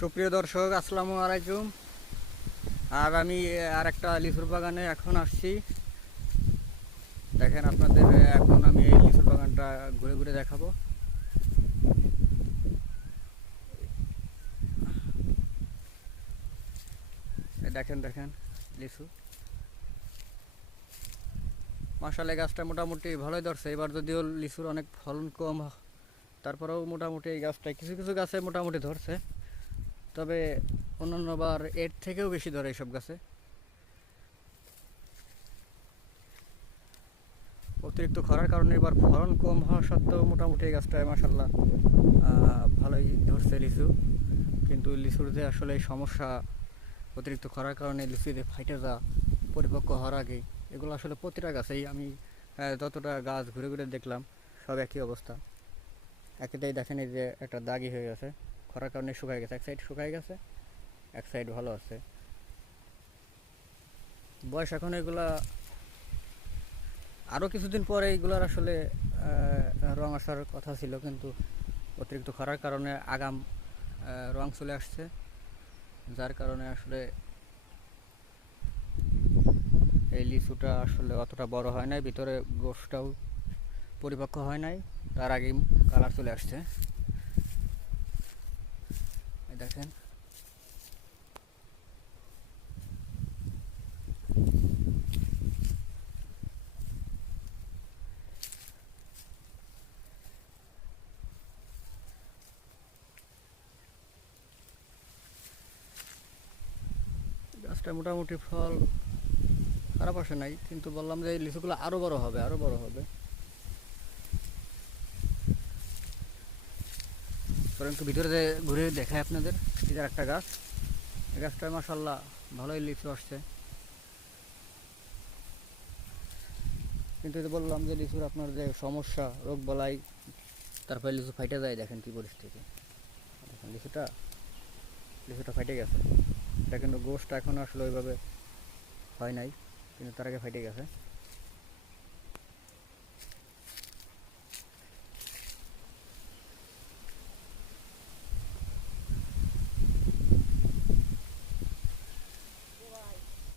সুপ্রিয় দর্শক, আসসালামু আলাইকুম। আর আমি আর একটা লিচুর বাগানে এখন আসছি। দেখেন আপনাদের, এখন আমি এই লিচুর বাগানটা ঘুরে ঘুরে দেখাবো। দেখেন দেখেন লিচু, মাশাআল্লাহ গাছটা মোটামুটি ভালোই ধরছে। এবার যদিও লিচুর অনেক ফলন কম, তারপরেও মোটামুটি এই গাছটায় কিছু কিছু গাছে মোটামুটি ধরছে। তবে অন্যান্য বার এর থেকেও বেশি ধরে এইসব গাছে। অতিরিক্ত খরার কারণে এবার ফলন কম হওয়া সত্ত্বেও মোটামুটি এই গাছটায় মাশাআল্লাহ ভালোই ধরছে লিচু। কিন্তু লিচুর যে আসলে এই সমস্যা, অতিরিক্ত খরার কারণে লিচু যে ফাইটে যা পরিপক্ক হওয়ার আগে, এগুলো আসলে প্রতিটা গাছেই আমি যতটা গাছ ঘুরে ঘুরে দেখলাম সব একই অবস্থা। একটাই দেখেন, এই যে একটা দাগি হয়ে গেছে, খরার কারণে শুকায় গেছে। এক সাইড শুকায় গেছে, এক সাইড ভালো আছে। বয়স এখন এগুলা আরও কিছুদিন পরে এইগুলার আসলে রং আসার কথা ছিল, কিন্তু অতিরিক্ত খরার কারণে আগাম রং চলে আসছে, যার কারণে আসলে এই লিচুটা আসলে অতটা বড় হয় নাই, ভিতরে গোশটাও পরিপক্ক হয় নাই, তার আগেই কালার চলে আসছে। দেখেন গাছটা মোটামুটি ফল খারাপ আসে নাই, কিন্তু বললাম যে এই লিচুগুলো আরও বড় হবে, আরও বড় হবে। ধরেন একটু ভিতরে যে ঘুরে দেখায় আপনাদের, এটার একটা গাছ, এই গাছটায় মাশাআল্লাহ ভালোই লিচু আসছে। কিন্তু এই যে বললাম যে লিচুর আপনার যে সমস্যা, রোগ বালাই, তারপরে লিচু ফাইটে যায়। দেখেন কি পরিস্থিতি, দেখেন লিচুটা লিচুটা ফাইটে গেছে। এটা কিন্তু গোশটা এখনও আসলে ওইভাবে হয় নাই, কিন্তু তার আগে ফাইটে গেছে।